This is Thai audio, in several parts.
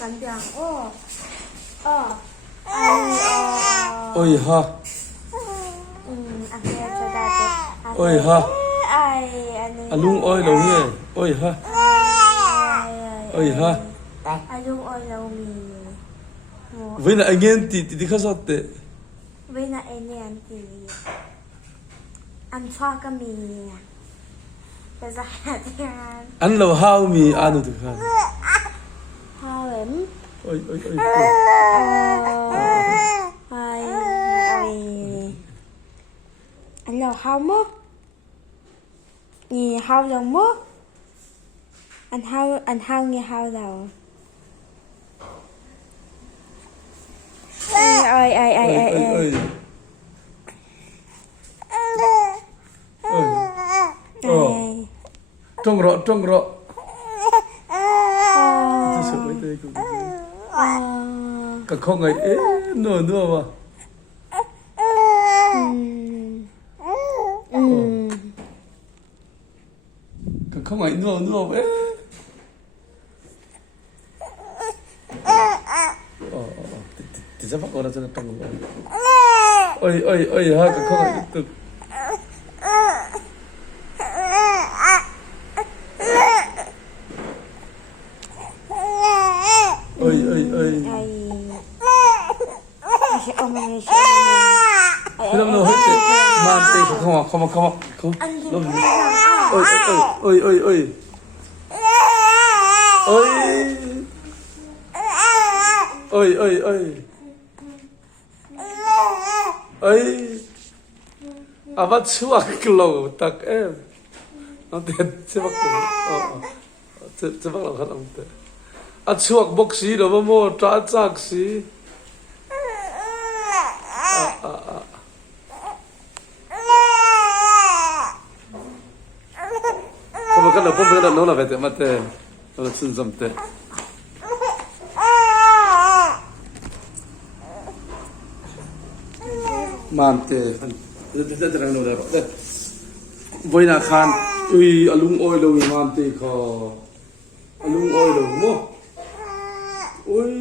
กันเดียงโอ้ไอโอ้ยฮะอันนี้จะได้โอ้ยฮะไออันนี้อาลุงโอ้ยเราเนี่ยโอ้ยฮะโอ้ยฮะอาลุงโอ้ยเรามีเว้ยนะไอ้เงี้ยที่ข้าสอดเตะเว้ยนะไอเนี่ยอันชอบก็มีแต่จะหาที่งานอันเราห้าวมีอันนู้นทุกคนฮาวเอ็มโอ้ยโอ้ยโอ้ยไออันเราฮาวมั้งนี่ฮาวเรามั้งอันฮาวนี่ฮาวเราไอจ้องรอจะสวยเลยกูก็คงไงนัววะก็คงไงนัวติดจะพักอะไรจะต้องโอ้ยฮะก็คงไงตึกโอ้ยพี่น้องเราเฮ้ยมาเตะเข้ามาลงโอ้ยอาวัตชัวกลัวตักน้องเต้นเจ็บปากเจ็บปากเราขนาดนั้นอาชัวกบกสีเราไม่โม่ตราจักสีผมก็เราโน้นเราไปเตะมาเตะเราซึนซัมเตะมามเตะจะรังโน้นได้ปะเด้วันนักขันอุ้ยอลุงโอยเราอีมามเตะเขาอลุงโอยเราโม่อุ้ย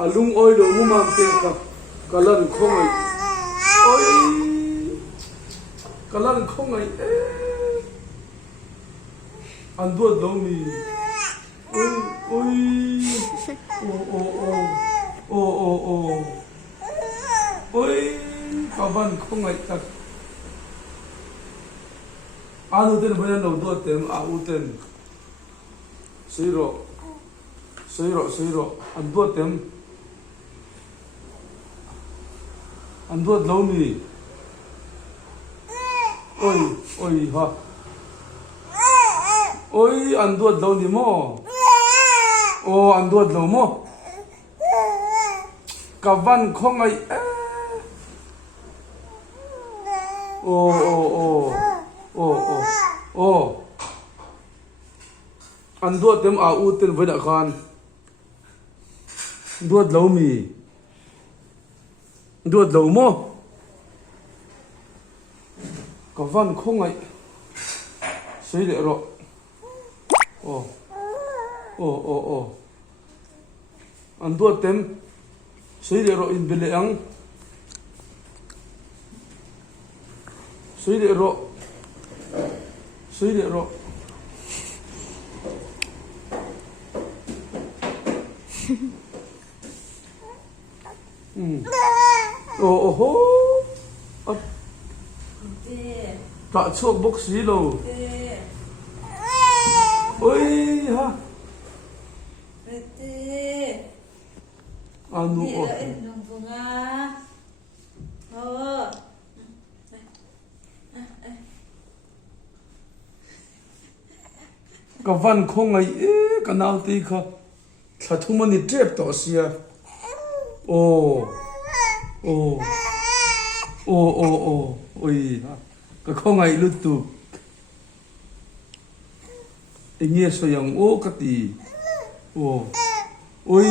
อลุงโอยเราโม่มามเตะเขาก็เล่นคงไงโอ้ยก็เล่นคงไงอันตัวเรามีโอ้โอ้ยกบันคงไงตักอันนู้นเต็มไปแล้วเราตัวเต็มอุเต็มสีโร่อันตัวเต็มอันตัวเรามีโอ้ยฮะโอ้ยอันตัวเราดิโมโอ้อันตัวเราโมกับวันคงไงโอ้อันตัวเต็มอุเต็มไปดักขันตัวเรามีตัวเราโมกับวันคงไงใช่เดี๋ยวโอ้อันตัวเต็มใช่เดี๋ยวอินเบลยังใช่เดี๋ยวโอ้โหพระโชคบกสีโลโอ้ยฮะอันนู้นก็วันคงไงกันเอาตีเขาถ้าทุ่มมันนี่เจ็บต่อเสียโอ้ยก็คงไงลุตุไอ้เงี้ยสยังโอ้กตีโอ้ย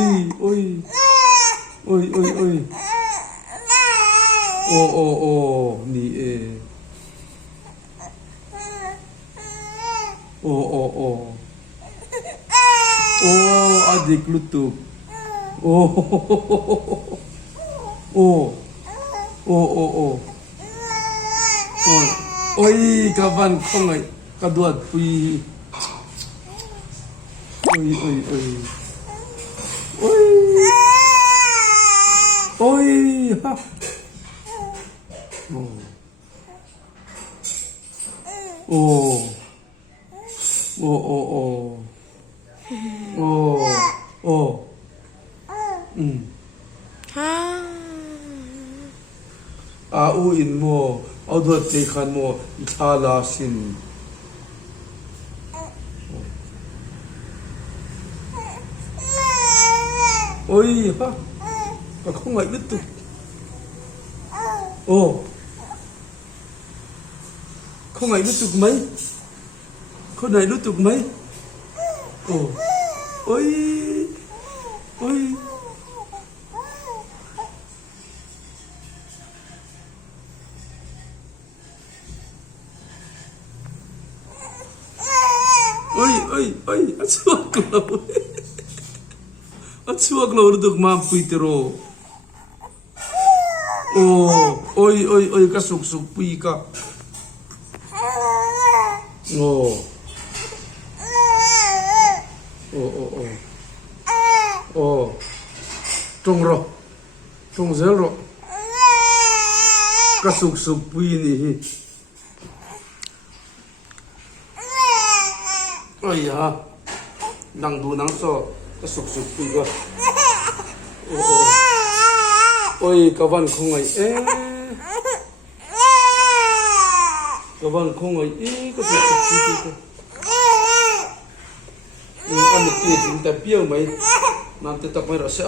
นี่โอ้ adik lutuk. Oh. Oh. Oh, oh, oh. Oh. Oi, kawan kongai. Kaduat pui. Oi, oi, oi. Oi. Oi. Ha. Oh. Oh. Oh, oh, oh. Oh. Oh. Ha. Au in mo. Au duat te khan mo. Ithala sin. Oi, ha. Ka không ngại đứt tục. Ồ. Không ngại đứt tục mấy. Không này đứt tục mấy. Ồ. Ôi. Ôi. Ôi, ôi, ôi. Asuak lâu. Asuak lâu được mà pui tero. Oh, oi, oi, oi, ka suk suk pui ka. Oh. Oh, oh, oh. Oh. Trong ro. Trong zel ro. Ka suk suk pui ni hi. Oi ha. Nang du nang so. Ka suk suk pui ka. Oh, oh. Oi, kawan không ai kawan không ai có sự thực thi cái ăn được kia chúng ta biết mấy làm tự tập mày rồi sẽ